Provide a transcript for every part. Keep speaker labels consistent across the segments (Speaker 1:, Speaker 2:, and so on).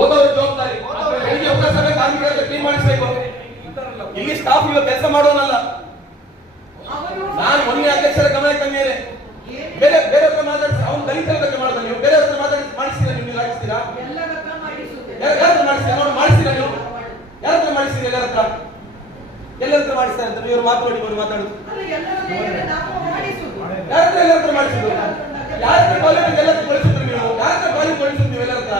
Speaker 1: ಓದೋರು ಜವಾಬ್ದಾರಿ. ಬೆಳಿಗ್ಗೆ ಕಾರ್ಮಿಕರ ಕ್ಲೀನ್ ಮಾಡಿಸ್ಬೇಕು. ಇಲ್ಲಿ ಸ್ಟಾಫ್ ಇವಾಗ ಕೆಲಸ ಮಾಡೋನಲ್ಲ. ನಾನು ಮೊನ್ನೆ ಅಧ್ಯಕ್ಷರ ಗಮನಕ್ಕೆ ಕಮ್ಮಿ ಬೇರೆ ಬೇರೆ ಹತ್ರ ಮಾತಾಡಿಸಿ, ಅವ್ನು ದಲಿತರ ಬಗ್ಗೆ ಮಾಡ್ತಾನೆ ನೀವು ಬೇರೆ ಹತ್ರ ಮಾತಾಡಿ ಮಾಡಿಸ್ತೀರಾ ನೀವು ನೀವು ಯಾರತ್ರ ಮಾಡಿಸ್ತೀರಾ? ನೋಡಿ ಮಾಡಿಸ್ತೀರಾ ನೀವು? ಯಾರ ಹತ್ರ ಮಾಡಿಸ್ತೀರಾ ಎಲ್ಲರ ಮಾಡಿಸ್ತಾರೆ ಅಂತ ಇವ್ರು ಮಾತಾಡಿ, ಇವ್ರು ಮಾತಾಡುದು. ಯಾರ ಹತ್ರ ಎಲ್ಲರ ಹತ್ರ ಮಾಡಿಸಿದ್ರು ಯಾರ ಹತ್ರ ಕಾಲೇಜ್ ಎಲ್ಲ ಹತ್ರ ನೀವು? ಯಾರ ಹತ್ರ ಕಾಲೇಜ್ ಕಳಿಸಿದ್ರು ನೀವು ಎಲ್ಲರ ಹತ್ರ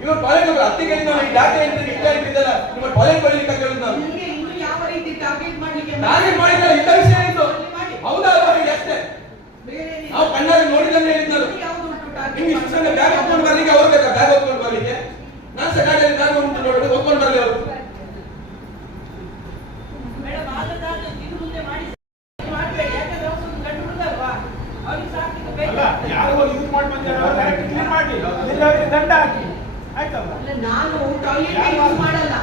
Speaker 1: ಇವ್ರು ಕಾಲೇಜ್ ಹತ್ತಿ ಕೇಳಿ ನಾವು ಈ ಡಾಟಾ ಎಂಟ್ರಿ ಇಟ್ಟ ಇಟ್ಟಿದ್ದಲ್ಲ ನಿಮ್ಮ ಕಳಿಲಿಕ್ಕೆ ಅಂತ. ಹೇಳುದು ನಾನು ಟಾರ್ಗೆಟ್ ಮಾಡಿದ್ರೆ ಇಂಥ ವಿಷಯ ಇತ್ತು ಹೌದಾ ಅವರಿಗೆ ಅಷ್ಟೇ ನಾವು ಕಣ್ಣಾರೆ ನೋಡಿದಂಗೆ ಹೇಳಿದ್ದರು ನಿಮ್ಗೆ ಶಿಕ್ಷಣ ಬ್ಯಾಗ್ ಹಾಕೊಂಡು ಬರ್ಲಿಕ್ಕೆ ಅವ್ರು ಬೇಕಾ ಬ್ಯಾಗ್ ಹಾಕೊಂಡು ಬರ್ಲಿಕ್ಕೆ ನಾನು ಸಹ ಗಾಡಿಯಲ್ಲಿ ಬ್ಯಾಗ್ ಉಂಟು ನೋಡಿ ಹೋಗ್ಕೊಂಡು ಬರ್ಲಿ ಅವರು
Speaker 2: ಅಲ್ಲ ಯಾರೋ ಯೂಸ್ ಮಾಡಿ ಕರೆಕ್ಟ್ ಕ್ಲೀನ್ ಮಾಡಿ. ನಿಲ್ಲವರಿಗೆ ದಂಡ ಹಾಕಿ. ಆಯ್ತಲ್ಲ?
Speaker 3: ನಾನು ಟಾಯ್ಲೆಟ್ ಯೂಸ್ ಮಾಡಲ್ಲ.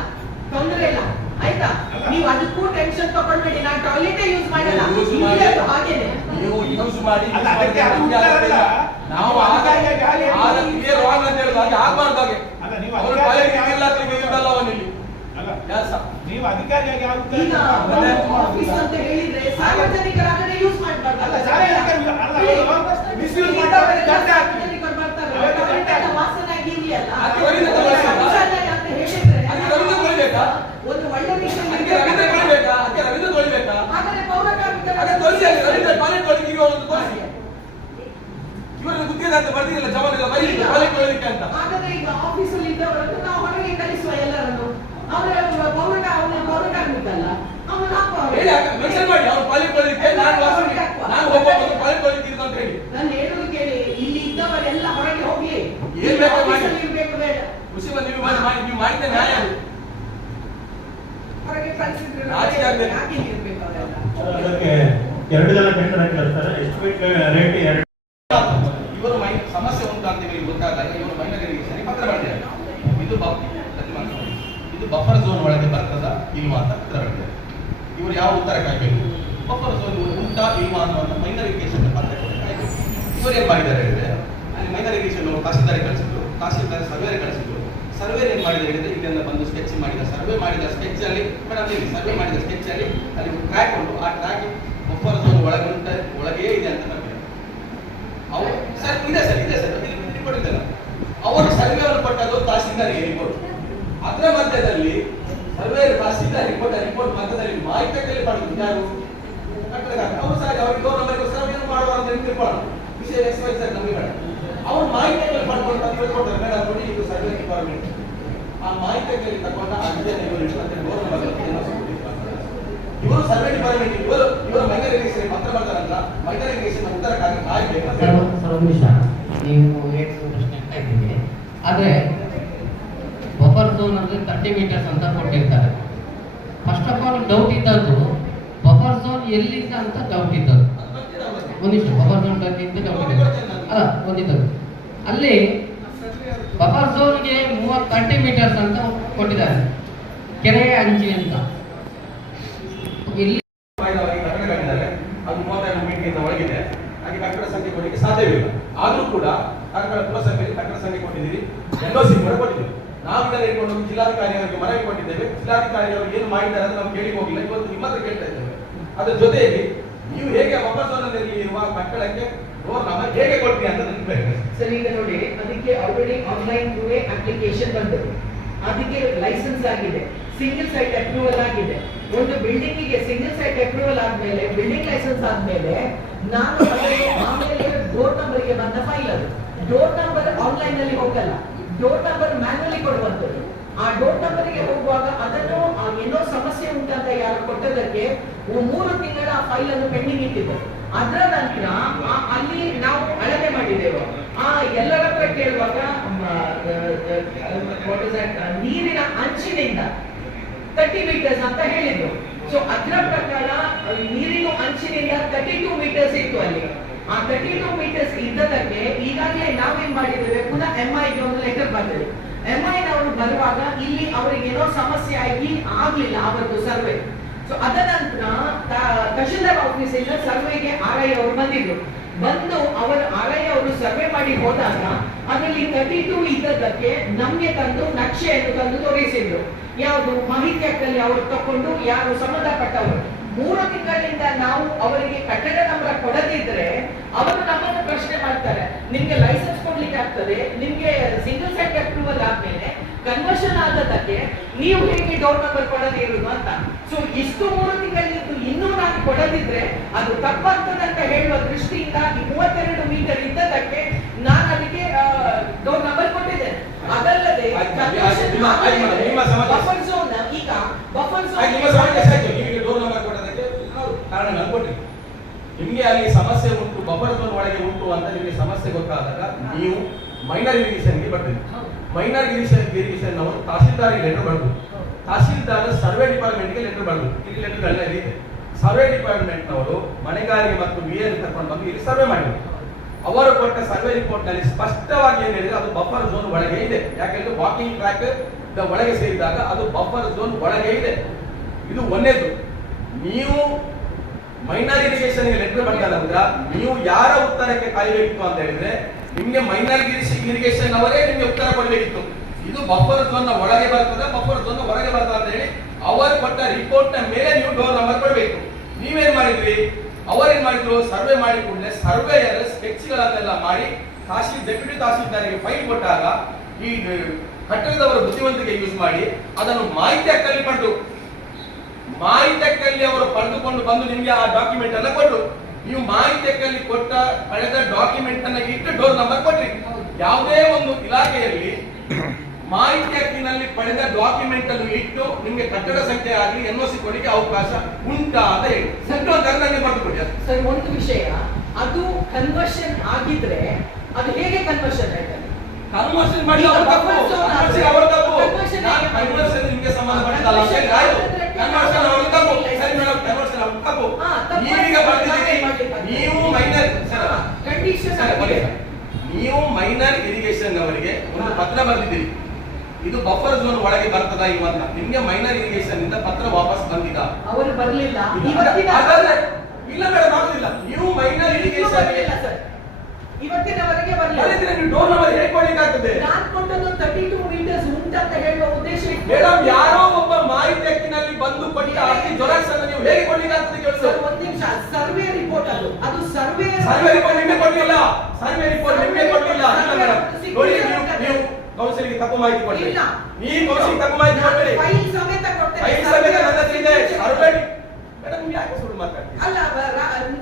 Speaker 3: ತೊಂದ್ರೆ ಇಲ್ಲ. ಆಯ್ತಾ? ನೀವು ಅದಕ್ಕೂ ಟೆನ್ಷನ್ ತಗೊಳ್ಬೇಡಿ. ನಾನು ಟಾಯ್ಲೆಟ್ ಯೂಸ್ ಮಾಡಲ್ಲ. ಅದು ಹಾಗೇನೆ.
Speaker 1: ನೀವು ಯೂಸ್ ಮಾಡಿ.
Speaker 2: ಅದು.
Speaker 1: ನಾವು ಆಗ
Speaker 2: ಗಾಳಿ
Speaker 1: ಆಗ ಕ್ಲಿಯರ್ ವಾಗ್ ಅಂತ ಹೇಳುದು ಹಾಗೆ ಆಗ್ಬಾರ್ದು ಹಾಗೆ.
Speaker 2: ಅಲ್ಲ, ನೀವು
Speaker 1: ಅವರು
Speaker 2: ಅಧಿಕಾರಿ
Speaker 1: ಇಲ್ಲ ಅಂತ ಇರಲ್ಲ ಅವನಲ್ಲಿ
Speaker 2: ಅಲ್ಲ
Speaker 1: ಕೆಲಸ
Speaker 2: ನೀವು ಅಧಿಕಾರಿಯಾಗಿ ಆಗುತ್ತೆ
Speaker 3: ಈಗ
Speaker 1: ಮತ್ತೆ?
Speaker 3: ಆಫೀಸ್ ಅಂತ ಹೇಳಿದ್ರೆ ಸಾರ್ವಜನಿಕರಾಗದೆ ಯೂಸ್ ಮಾಡಬಾರ್ದು.
Speaker 2: ಅಲ್ಲ, ಸಾರ್ವಜನಿಕರು ಅಲ್ಲ, ದಂಡ.
Speaker 3: ಸಾರ್ವಜನಿಕರು. ಟಾಯ್ಲೆಟ್ ವಾಸನೆ ಅಂತ ಹೇಳಿದ್ರೆ ಒಂದು ಒಳ್ಳೆ
Speaker 1: ಅದಕ್ಕೆ ರವೀಂದ್ರ ತೊಳಿಬೇಕಾ ಅದಕ್ಕೆ ರವೀಂದ್ರ ತೊಳಿಬೇಕಾ
Speaker 3: ಹಾಗಾದ್ರೆ ಪೌರ ಕಾರ್ಮಿಕರ
Speaker 1: ಅದೇ ತೋರಿಸಿ ರವೀಂದ್ರ ಟಾಯ್ಲೆಟ್ ಈಗ ಒಂದು ತೋರಿಸಿ. ಇವರಿಗೆ ಗುತ್ತಿಗೆ ಅಂತ ಬರ್ದಿರಲ್ಲ ಜವಾನ್ ಎಲ್ಲ ಬರೀ ಟಾಯ್ಲೆಟ್ ತೊಳಿಲಿಕ್ಕೆ ಅಂತ.
Speaker 3: ಹಾಗಾದ್ರೆ ಈಗ ಆಫೀಸಲ್ಲಿ ಇದ್ದವರನ್ನು ನಾವು ಹೊರಗೆ
Speaker 4: ಅದಕ್ಕೆ ಎರಡು ಜನ ಟೆಂಡರ್ ಹಾಕಿರ್ತಾರೆ ಎಸ್ಟಿಮೇಟ್ ರೇಟ್ ಎರಡು.
Speaker 1: ಇವರು ಮೈ ಸಮಸ್ಯೆ ಉಂಟು ಅಂತ ಇವರಿಗೆ ಗೊತ್ತಾದಾಗ ಇವರು ಮೈನರ್ ಸರಿ ಪತ್ರ ಮಾಡಿದ್ದಾರೆ ಇದು ಇದು ಬಫರ್ ಝೋನ್ ಒಳಗೆ ಬರ್ತದ, ಇಲ್ವಾ ಅಂತ ಬರೆದಿದ್ದಾರೆ ಇವರು ಯಾವ ಉತ್ತರ ಕಾಯ್ಬೇಕು? ಬಫರ್ ಝೋನ್ ಉಂಟಾ, ಇಲ್ವಾ ಅನ್ನುವಂಥ ಮೈನರ್ ಇರಿಗೇಷನ್ ಪತ್ರ ಇವರು ಏನ್ ಮಾಡಿದ್ದಾರೆ ಹೇಳಿದ್ರೆ, ಅಲ್ಲಿ ಮೈನರ್ ಇರಿಗೇಷನ್ ತಹಸೀಲ್ದಾರಿ ಕಳಿಸಿದ್ರು? ತಹಸೀಲ್ದಾರ್ ಸರ್ವೇರ್ ಕಳಿಸಿದ್ರು? ಸರ್ವೇರ್ ಏನ್ ಮಾಡಿದೆ ಹೇಳಿದ್ರೆ ಇದನ್ನ ಬಂದು ಸ್ಕೆಚ್ ಮಾಡಿದ ಸರ್ವೆ ಮಾಡಿದ ಸ್ಕೆಚ್ ಅಲ್ಲಿ ಮೇಡಮ್ ಇಲ್ಲಿ ಸರ್ವೆ ಮಾಡಿದ ಸ್ಕೆಚ್ ಅಲ್ಲಿ ಅಲ್ಲಿ ಟ್ರ್ಯಾಕ್ ಉಂಟು. ಆ ಟ್ರ್ಯಾಕ್ ಬಫರ್ ಝೋನ್ ಒಳಗೆ ಉಂಟ, ಒಳಗೇ ಇದೆ ಅಂತ ಬರ್ತಾರೆ ಅವರು, ಸರ್, ಇದೆ ಸರ್ ಇದೆ ಸರ್ ರಿಪೋರ್ಟ್ ಇದೆಲ್ಲ ಅವರು ಕೊಟ್ಟದ್ದು ತಹಸೀಲ್ದಾರ್ಗೆ. ಅದರ ಮಧ್ಯದಲ್ಲಿ ಸರ್ವೇರ್ ರಿಪೋರ್ಟ್ ರಿಪೋರ್ಟ್ ಮಧ್ಯದಲ್ಲಿ ಮಾಹಿತಿಯಲ್ಲಿ ಪಡೆದು ಯಾರು? ಅಂತ ತಿಳ್ಕೊಳ್ಳೋಣ. ವಿಷಯ ಮಾಹಿತಿಯಲ್ಲಿ ಬೇಡ. ಸರ್ವೆ ಡಿಪಾರ್ಟ್ಮೆಂಟ್ ಆ ಇವರು ಸರ್ವೆ ಡಿಪಾರ್ಟ್ಮೆಂಟ್ ಇವರು ಪತ್ರ ಉತ್ತರಕ್ಕಾಗಿ
Speaker 5: ಆದರೆ ಬಫರ್ ಝೋನ್ ಅಂದರೆ ತರ್ಟಿ ಮೀಟರ್ಸ್ ಅಂತ ಕೊಟ್ಟಿರ್ತಾರೆ ಫಸ್ಟ್ ಆಫ್ ಆಲ್ ಡೌಟ್ ಇದ್ದದ್ದು ಬಫರ್ ಝೋನ್ ಎಲ್ಲಿಂದ ಅಂತ ಡೌಟ್ ಇದ್ದದ್ದು. ಒಂದಿಷ್ಟು ಬಫರ್ ಝೋನ್ ಡೌಟ್ ಇದೆ. ಅಲ್ಲ, ಒಂದಿದ್ದದ್ದು. ಅಲ್ಲಿ ಬಫರ್ ಝೋನ್ಗೆ ಮೂವತ್ತು ತರ್ಟಿ ಮೀಟರ್ಸ್ ಅಂತ ಕೊಟ್ಟಿದ್ದಾರೆ. ಕೆರೆಯ ಅಂಚಿ ಅಂತ. ಇಲ್ಲಿ
Speaker 1: ಬಾಯಿದವರಿಗೆ ಕಟ್ಟಡಗಳಿದ್ದಾರೆ ಅದು ಮೂವತ್ತೆರಡು ಮೀಟರ್ಗಿಂತ ಒಳಗಿದೆ ಹಾಗೆ ಕಟ್ಟಡ ಸಂಖ್ಯೆ ಕೊಡಲಿಕ್ಕೆ ಸಾಧ್ಯವಿಲ್ಲ ಆದರೂ ಕೂಡ ಕಟ್ಟಡ ಪುರಸಭೆಯಲ್ಲಿ ಕಟ್ಟಡ ಸಂಖ್ಯೆ ಕೊಟ್ಟಿದ್ದೀರಿ ಎನ್ಒಸಿ ಕೂಡ ಕೊಟ್ಟಿದ್ದೀವಿ ಹೋಗಿ ಜಿಲ್ಲಾಧಿಕಾರಿಯವರಿಗೆ ಮನವಿ ಕೊಟ್ಟಿದ್ದೇವೆ. ಜಿಲ್ಲಾಧಿಕಾರಿಯವರು ಏನು ಮಾಡಿದ್ದಾರೆ ಅಂತ ನಾವು ಕೇಳಿ ಹೋಗಿಲ್ಲ ಇವತ್ತು ನಿಮ್ಮ ಹತ್ರ ಕೇಳ್ತಾ ಇದ್ದೇವೆ. ಅದ್ರ ಜೊತೆಯಲ್ಲಿ ನೀವು ಹೇಗೆ ವಾಪಸ್ ಇರುವ ಮಕ್ಕಳಕ್ಕೆ ಹೇಗೆ ಕೊಡ್ತೀವಿ ಅಂತ ನನಗೆ
Speaker 3: ಸರ್, ಈಗ ನೋಡಿ, ಅದಕ್ಕೆ ಆಲ್ರೆಡಿ ಆನ್ಲೈನ್ ಅಪ್ಲಿಕೇಶನ್ ಬಂದಿದೆ ಅದಕ್ಕೆ ಲೈಸೆನ್ಸ್ ಆಗಿದೆ. ಸಿಂಗಲ್ ಸೈಟ್ ಅಪ್ರೂವಲ್ ಆಗಿದೆ. ಒಂದು ಬಿಲ್ಡಿಂಗ್ಗೆ ಸಿಂಗಲ್ ಸೈಟ್ ಅಪ್ರೂವಲ್ ಆದ್ಮೇಲೆ ಬಿಲ್ಡಿಂಗ್ ಲೈಸೆನ್ಸ್ ಆದ್ಮೇಲೆ ನಾನು ಆಮೇಲೆ ಡೋರ್ ನಂಬರ್ಗೆ ಬಂದ ಫೈಲ್ ಅದು. ಡೋರ್ ನಂಬರ್ ಆನ್ಲೈನ್ ಅಲ್ಲಿ ಹೋಗಲ್ಲ. ಡೋರ್ ನಂಬರ್ ಮ್ಯಾನ್ಯಲಿ ಕೊಡುವಂಥದ್ದು. ಆ ಡೋರ್ ನಂಬರ್ಗೆ ಹೋಗುವಾಗ ಅದನ್ನು ಏನೋ ಸಮಸ್ಯೆ ಉಂಟಂತ ಯಾರು ಕೊಟ್ಟದಕ್ಕೆ ಮೂರು ತಿಂಗಳ ಆ ಫೈಲ್ ಅನ್ನು ಪೆಂಡಿಂಗ್ ಇಟ್ಟಿದ್ದರು ಅದರ ನಂತರ ಅಲ್ಲಿ ನಾವು ಅಳತೆ ಮಾಡಿದ್ದೇವೆ ಆ ಎಲ್ಲರ ಕೇಳುವಾಗ ನೀರಿನ ಅಂಚಿನಿಂದ ತರ್ಟಿ ಮೀಟರ್ಸ್ ಅಂತ ಹೇಳಿದ್ರು. ಸೊ ಅದರ ಪ್ರಕಾರ ನೀರಿನ ಅಂಚಿನಿಂದ ತರ್ಟಿ ಟೂ ಮೀಟರ್ಸ್ ಇತ್ತು ಅಲ್ಲಿ. ಆ ತರ್ಟಿ ಟೂ ಮೀಟರ್ಸ್ ಇದ್ದದಕ್ಕೆ ಈಗಾಗಲೇ ನಾವೇನ್ ಮಾಡಿದ್ದೇವೆ? ಪುನಃ ಎಂ ಐ ಬಂದಿದೆ ಎಂ ಬರುವಾಗ ಇಲ್ಲಿ ಅವರಿಗೆ ಏನೋ ಸಮಸ್ಯೆ ಆಗಿ ಆಗ್ಲಿಲ್ಲ ಅವರದ್ದು ಸರ್ವೆ. ಸೊ ಸೊ ಅದ ನಂತರ ತಹಶೀಲ್ದಾರ್ ಆಫೀಸ್ ಇಂದ ಸರ್ವೆಗೆ ಆರ್ ಐ ಅವರು ಬಂದಿದ್ರು. ಬಂದು ಅವರು ಆರ್ ಐ ಅವರು ಸರ್ವೆ ಮಾಡಿ ಹೋದಾಗ ಅದರಲ್ಲಿ ತರ್ಟಿ ಟೂ ಇದ್ದದಕ್ಕೆ ನಮ್ಗೆ ತಂದು ನಕ್ಷೆಯನ್ನು ತಂದು ತೋರಿಸಿದ್ರು. ಯಾವುದು? ಮಾಹಿತಿ ಹಕ್ಕಲ್ಲಿ ಅವರು ತಕೊಂಡು ಯಾರು ಸಂಬಂಧಪಟ್ಟವರು. ಮೂರು ತಿಂಗಳಿಂದ ನಾವು ಅವರಿಗೆ ಕಟ್ಟಡ ನಂಬರ್ ಕೊಡದಿದ್ರೆ ಅವರು ನಮ್ಮನ್ನು ಪ್ರಶ್ನೆ ಮಾಡ್ತಾರೆ. ನಿಮ್ಗೆ ಲೈಸೆನ್ಸ್ ಕೊಡ್ಲಿಕ್ಕೆ ಆಗ್ತದೆ ನಿಮ್ಗೆ ಸಿಂಗಲ್ ಸೈಟ್ ಅಪ್ರೂವಲ್ ಆದ್ಮೇಲೆ ಕನ್ವರ್ಷನ್ ಆದದಕ್ಕೆ ನೀವು ಹೇಗೆ ಡೋರ್ ನಂಬರ್ ಕೊಡದೇ ಇರುವುದು ಅಂತ. ಸೊ ಇಷ್ಟು ಮೂರು ತಿಂಗಳಿದ್ದು ಇನ್ನೂ ನಾನು ಕೊಡದಿದ್ರೆ ಅದು ತಪ್ಪಾಗ್ತದಂತ ಅಂತ ಹೇಳುವ ದೃಷ್ಟಿಯಿಂದ ಮೂವತ್ತೆರಡು ಮೀಟರ್ ಇದ್ದದಕ್ಕೆ ನಾನು ಅದಕ್ಕೆ ಡೋರ್ ನಂಬರ್ ಕೊಟ್ಟಿದ್ದೇನೆ. ಅದಲ್ಲದೆ ಈಗ ಬಫರ್ ಝೋನ್
Speaker 1: ಹೌದು, ಕಾರಣ ನಿಮಗೆ ನಿಮ್ಗೆ ಅಲ್ಲಿ ಸಮಸ್ಯೆ ಉಂಟು ಬಫರ್ ಝೋನ್ ಒಳಗೆ ಉಂಟು ಅಂತ ನಿಮಗೆ ಸಮಸ್ಯೆ ಗೊತ್ತಾದಾಗ ನೀವು ಮೈನರ್ ಇರಿಗೇಷನ್ಗೆ ಬರ್ತೀರಿ ಮೈನರ್ ಇರಿಗೇಷನ್ ಇರಿಗೇಷನ್ ಅವರು ತಹಸೀಲ್ದಾರ್ಗೆ ಲೆಟರ್ ಬರ್ಬೇಕು ತಹಸೀಲ್ದಾರ್ ಸರ್ವೆ ಡಿಪಾರ್ಟ್ಮೆಂಟ್ಗೆ ಲೆಟರ್ ಬರ್ಬೇಕು ಇಲ್ಲಿ ಲೆಟರ್ಗಳೆಲ್ಲ ಇದೆ. ಸರ್ವೆ ಡಿಪಾರ್ಟ್ಮೆಂಟ್ ನವರು ಮನೆಗಾರಿಗೆ ಮತ್ತು ವಿ ಕರ್ಕೊಂಡು ಬಂದು ಇಲ್ಲಿ ಸರ್ವೆ ಮಾಡಿದ್ರು. ಅವರು ಕೊಟ್ಟ ಸರ್ವೆ ರಿಪೋರ್ಟ್ನಲ್ಲಿ ಸ್ಪಷ್ಟವಾಗಿ ಏನು ಹೇಳಿದ್ರೆ ಅದು ಬಫರ್ ಝೋನ್ ಒಳಗೆ ಇದೆ. ಯಾಕೆಂದ್ರೆ ವಾಕಿಂಗ್ ಟ್ರ್ಯಾಕ್ ಒಳಗೆ ಸೇರಿದಾಗ ಅದು ಬಫರ್ ಝೋನ್ ಒಳಗೆ ಇದೆ. ಇದು ಒಂದೇದು. ನೀವು ಮೈನರ್ ಇರಿಗೇಷನ್ ಲೆಟರ್ ಬಂದ ನಂತರ ನೀವು ಯಾರ ಉತ್ತರಕ್ಕೆ ಕಾಯಬೇಕಿತ್ತು ಅಂತ ಹೇಳಿದ್ರೆ, ನಿಮ್ಗೆ ಮೈನರ್ ಇರಿಗೇಷನ್ ಅವರೇ ನಿಮ್ಗೆ ಉತ್ತರ ಕೊಡಬೇಕಿತ್ತು. ಇದು ಬಫರ್ ಝೋನ್ ಒಳಗೆ ಬರ್ತದೆ ಬಫರ್ ಝೋನ್ನ ಹೊರಗೆ ಬರ್ತದೆ ಅಂತ ಹೇಳಿ ಅವರು ಕೊಟ್ಟ ರಿಪೋರ್ಟ್ನ ಮೇಲೆ ನೀವು ಡೋರ್ ನಂಬರ್ ಕೊಡಬೇಕು. ನೀವೇನ್ ಮಾಡಿದ್ರಿ? ಅವರೇನ್ ಮಾಡಿದ್ರು? ಸರ್ವೆ ಮಾಡಿ ಕೂಡಲೇ ಸರ್ವೇಯರ್ ಸ್ಕೆಚ್ ಗಳನ್ನೆಲ್ಲ ಮಾಡಿ ತಹಶೀಲ್ ಡೆಪ್ಯೂಟಿ ತಹಶೀಲ್ದಾರಿಗೆ ಫೈಲ್ ಕೊಟ್ಟಾಗ ಈ ಕಟ್ಟಡದವರ ಬುದ್ಧಿವಂತಿಕೆ ಯೂಸ್ ಮಾಡಿ ಅದನ್ನು ಮಾಹಿತಿ ಹಕ್ಕಲ್ಲಿ ಪಡೆದು ಮಾಹಿತಿ ಅವರು ಪಡೆದುಕೊಂಡು ಬಂದು ನಿಮಗೆ ಆ ಡಾಕ್ಯುಮೆಂಟ್ ಅನ್ನ ಕೊಟ್ಟರು ನೀವು ಮಾಹಿತಿಯಲ್ಲಿ ಕೊಟ್ಟ ಪಡೆದ ಡಾಕ್ಯುಮೆಂಟ್ ಅನ್ನ ಇಟ್ಟು ಡೋರ್ ನಂಬರ್ ಕೊಟ್ರಿ. ಯಾವುದೇ ಒಂದು ಇಲಾಖೆಯಲ್ಲಿ ಮಾಹಿತಿ ಹಕ್ಕಿನಲ್ಲಿ ಪಡೆದ ಡಾಕ್ಯುಮೆಂಟ್ ಅನ್ನು ಇಟ್ಟು ನಿಮಗೆ ಕಟ್ಟಡ ಸಂಖ್ಯೆ ಆಗಲಿ ಎನ್ ಸಿ ಕೊಡಲಿಕ್ಕೆ ಅವಕಾಶ ಉಂಟಾ ಅಂತ ಹೇಳಿ. ನನಗೆ.
Speaker 3: ಸರ್ ಒಂದು ವಿಷಯ. ಅದು ಕನ್ವರ್ಷನ್ ಆಗಿದ್ರೆ ಅದು ಹೇಗೆ ಕನ್ವರ್ಷನ್ ಆಯ್ತು?
Speaker 1: ಕನ್ವರ್ಷನ್ ಮಾಡಿ ಅವ್ರ ತಪ್ಪು. ಕನ್ವರ್ಷನ್ ಅವರ ತಪ್ಪು. ನಾನು ಕನ್ವರ್ಷನ್ ನಿಮಗೆ ಆಯ್ತು. ಕನ್ವರ್ಷನ್ ಅವರು ತಪ್ಪು. ಸರಿ ಮೇಡಮ್ ಕನ್ವರ್ಷನ್ ಅವರ ತಪ್ಪು. ನೀವೀಗ ಬರ್ತಿದ್ದೀರಿ ನೀವು ಮೈನರ್ ಸರ್
Speaker 3: ಕಂಡೀಷನ್
Speaker 1: ನೀವು ಮೈನರ್ ಇರಿಗೇಷನ್ ಅವರಿಗೆ ಒಂದು ಪತ್ರ ಬರೆದಿದ್ದೀರಿ. ಇದು ಬಫರ್ ಝೋನ್ ಒಳಗೆ ಬರ್ತದ ಇಲ್ವಾ ಅಂತ. ನಿಮ್ಗೆ ಮೈನರ್ ಇರಿಗೇಷನ್ ಇಂದ ಪತ್ರ ವಾಪಸ್ ಬಂದಿದ.
Speaker 3: ಅವರು ಬರಲಿಲ್ಲ.
Speaker 1: ಇಲ್ಲ, ಮೇಡಮ್ ಆಗುದಿಲ್ಲ. ನೀವು ಮೈನರ್ ಇರಿಗೇಷನ್
Speaker 3: ಇವತ್ತಿನವರೆಗೆ ಬರಲಿಲ್ಲ.
Speaker 1: ನೀವು ಡೋರ್ ನಂಬರ್ ಹೇಗೆ ಕೊಡ್ಲಿಕ್ಕಾಗ್ತದೆ?
Speaker 3: ನಾನ್ ಕೊಟ್ಟದ್ದು ತರ್ಟಿ ಟೂ ಮೀಟರ್ಸ್ ಉಂಟಂತ ಹೇಳುವ ಉದ್ದೇಶ.
Speaker 1: ಮೇಡಮ್ ಯಾರೋ ಒಬ್ಬ ಮಾಹಿತಿ ಹಕ್ಕಿನಲ್ಲಿ ಬಂದು ಕೊಟ್ಟ ಅರ್ಜಿ ಜೊರಾಕ್ಸ್ ಅನ್ನು ನೀವು ಹೇಗೆ ಕೊಡ್ಲಿಕ್ಕೆ ಆಗ್ತದೆ
Speaker 3: ಕೆಲಸ ಒಂದ್ ನಿಮಿಷ. ಸರ್ವೆ ರಿಪೋರ್ಟ್ ಅದು. ಅದು ಸರ್ವೆ
Speaker 1: ಸರ್ವೆ ರಿಪೋರ್ಟ್ ನಿಮಗೆ ಕೊಟ್ಟಿಲ್ಲ ಸರ್ವೆ ರಿಪೋರ್ಟ್ ನಿಮಗೆ ಕೊಟ್ಟಿಲ್ಲ ನೋಡಿ ನೀವು ನೀವು ಕೌನ್ಸಿಲ್ಗೆ ತಪ್ಪು ಮಾಹಿತಿ ಕೊಡ್ತೀರಿ
Speaker 3: ಇಲ್ಲ.
Speaker 1: ನೀವು ಕೌನ್ಸಿಲ್ ತಪ್ಪು ಮಾಹಿತಿ ಕೊಡ್ಬೇಡಿ.
Speaker 3: ಫೈಲ್ ಸಮೇತ ಕೊಡ್ತೇನೆ.
Speaker 1: ಫೈಲ್ ಸಮೇತ ನನ್ನ ಹತ್ರ ಇದೆ. ಸರ್ವೆ ಮೇಡಮ್ ಯಾಕೆ ಸುಳ್ಳು ಮಾತಾಡ್ತೀರಿ?
Speaker 3: ಅಲ್ಲ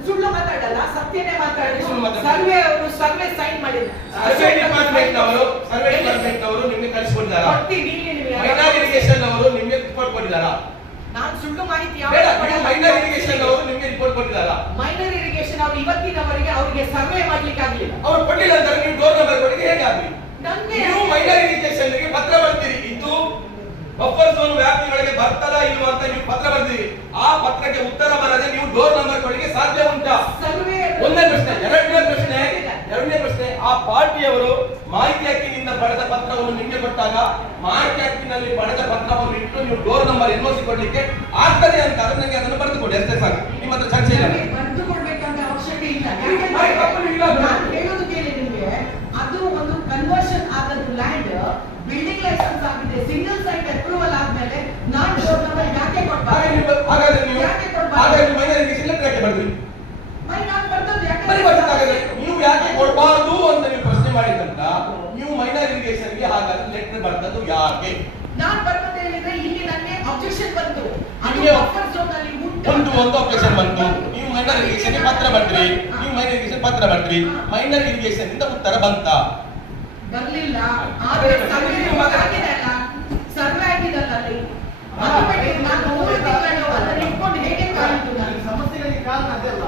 Speaker 3: ಸುಳ್ಳು ಮಾತಾಡಲ್ಲ ಸತ್ಯನೇ ಮಾತಾಡಿ.
Speaker 1: ಸುಳ್ಳು ಮಾತಾಡಿ.
Speaker 3: ಸರ್ವೆ ಅವರು ಸರ್ವೆ ಸೈನ್ ಮಾಡಿದ್ರು.
Speaker 1: ಸರ್ವೆ ಡಿಪಾರ್ಟ್ಮೆಂಟ್ ಅವರು ಸರ್ವೆ ಡಿಪಾರ್ಟ್ಮೆಂಟ್ ಅವರು ನಿಮಗೆ ಕಳಿಸಿಕೊಟ್ಟಿದ್ದಾರಾ? ಮೈನಾರ್ ಇರಿಗೇಷನ್ ಅವರು ನಿಮಗೆ ರಿಪೋರ್ಟ್ ಕೊಟ್ಟಿದ್ದಾರಾ
Speaker 3: ನಾನು ಸುಳ್ಳು ಮಾಹಿತಿ
Speaker 1: ಬೇಡ ಮೈನರ್ ಇರಿಗೇಷನ್ ಅವರು ನಿಮಗೆ ರಿಪೋರ್ಟ್ ಕೊಟ್ಟಿದ್ದಾರಾ?
Speaker 3: ಮೈನರ್ ಇರಿಗೇಷನ್ ಅವರು ಇವತ್ತಿನವರೆಗೆ ಅವರಿಗೆ ಸರ್ವೆ ಮಾಡ್ಲಿಕ್ಕೆ ಆಗಲಿಲ್ಲ.
Speaker 1: ಅವರು ಕೊಟ್ಟಿಲ್ಲ ಅಂತ ನೀವು ಡೋರ್ ನಂಬರ್ ಕೊಟ್ಟಿಗೆ ಹೇಗೆ ಆಗಲಿ?
Speaker 3: ನನ್ಗೆ
Speaker 1: ನೀವು ಮೈನರ್ ಇರಿಗೇಷನ್ಗೆ ಪತ್ರ ಬರ್ತೀರಿ. ಇದು ಬಫರ್ ಝೋನ್ ವ್ಯಾಪ್ತಿಗಳಿಗೆ ಬರ್ತದ ಇಲ್ವಾ ಅಂತ ನೀವು ಪತ್ರ ಬರ್ತೀರಿ. ಆ ಪತ್ರಕ್ಕೆ ಉತ್ತರ ಬರದೆ ನೀವು ಡೋರ್ ನಂಬರ್ ಕೊಡಲಿಕ್ಕೆ ಸಾಧ್ಯ ಉಂಟಾ?
Speaker 3: ಸರ್ವೆ
Speaker 1: ಒಂದನೇ ಪ್ರಶ್ನೆ ಎರಡನೇ ಪ್ರಶ್ನೆ ಎರಡನೇ ಪ್ರಶ್ನೆ ಆ ಪಾರ್ಟಿಯವರು ಮಾಹಿತಿ ಹಕ್ಕಿನಿಂದ ಪಡೆದ ಪತ್ರವನ್ನು ನಿಮಗೆ ಕೊಟ್ಟಾಗ ಮಾಹಿತಿ ಹಕ್ಕಿನಲ್ಲಿ ಪಡೆದ ಪತ್ರವನ್ನು ಇಟ್ಟು ನೀವು ಡೋರ್ ನಂಬರ್ ಎನ್ಒಸಿ ಕೊಡ್ಲಿಕ್ಕೆ ಆಗ್ತದೆ ಅಂತ ಆದ್ರೆ ನನಗೆ ಅದನ್ನು ಬರೆದು ಕೊಡಿ ಅಷ್ಟೇ ಸಾಕು. ನಿಮ್ಮ ಹತ್ರ ಚರ್ಚೆ ಇಲ್ಲ.
Speaker 3: ಅದು ಒಂದು ಕನ್ವರ್ಷನ್ ಆದದ್ದು ಲ್ಯಾಂಡ್ ಬಿಲ್ಡಿಂಗ್ ಲೈಸೆನ್ಸ್ ಆಗಿದೆ. ಸಿಂಗಲ್ ಸೈಟ್ ಅಪ್ರೂವಲ್ ಆದ್ಮೇಲೆ ನಾನ್ ಡೋರ್ ನಂಬರ್ ಯಾಕೆ ಕೊಡ್ಬಾರ್ದು?
Speaker 1: ಹಾಗಾದ್ರೆ ನೀವು
Speaker 3: ಯಾಕೆ ಕೊಡ್ಬಾರ್ದು?
Speaker 1: ಹಾಗಾದ್ರೆ ನೀವು ಮೈನರ್ ಇರಿಗೇಷನ್ ಲೆಟರ್ ಯಾಕೆ ಬರ್ತೀರಿ
Speaker 3: ಮೈ ನಾನು ಬರ್ದದ್ದು ಯಾಕೆ
Speaker 1: ಬರೀ ಬರ್ತಿದ್ದಾಗಲೇ ನೀವು ಯಾಕೆ ಕೊಡಬಾರದು ಅಂತ ನೀವು ಪ್ರಶ್ನೆ ಮಾಡಿದಂತ ನೀವು ಮೈನರ್ ಇರಿಗೇಷನ್ಗೆ ಲೆಟರ್ ಬರ್ತದ್ದು ಯಾಕೆ?
Speaker 3: ನಾನು ಬರ್ದಂತ ಹೇಳಿದ್ರೆ ಇಲ್ಲಿ ನನಗೆ ಅಬ್ಜೆಕ್ಷನ್ ಬಂತು.
Speaker 1: ಅಂದ್ರೆ
Speaker 3: ಆಫರ್ ಝೋನ್ ಅಲ್ಲಿ ಉಂಟು.
Speaker 1: ಒಂದು ಒಂದು ಅಬ್ಜೆಕ್ಷನ್ ಬಂತು. ನೀವು ಮೈನರ್ ಇರಿಗೇಷನ್ಗೆ ಪತ್ರ ಬರ್ತೀರಿ ನೀವು ಮೈನರ್ ಇರಿಗೇಷನ್ ಪತ್ರ ಬರ್ತೀರಿ ಮೈನರ್ ಇರಿಗೇಷನ್ ಇಂದ ಉತ್ತರ ಬಂತ.
Speaker 3: ಬರ್ಲಿಲ್ಲ. ಆದ್ರೆ ಸರ್ವೆ ಆಗಿದೆ ಅಲ್ಲ. ಸರ್ವೆ ಅಲ್ಲ ಅಲ್ಲಿ. ಅದು ಬಿಟ್ಟು ನಾನು ಮೂರು ತಿಂಗಳು ಅದನ್ನ ಇಟ್ಕೊಂಡು ಹೇಗೆ ಕಾಯಿತು ನಾನು?
Speaker 6: ಸಮಸ್ಯೆಗಳಿಗೆ ಕಾರಣ ಅದಲ್ಲ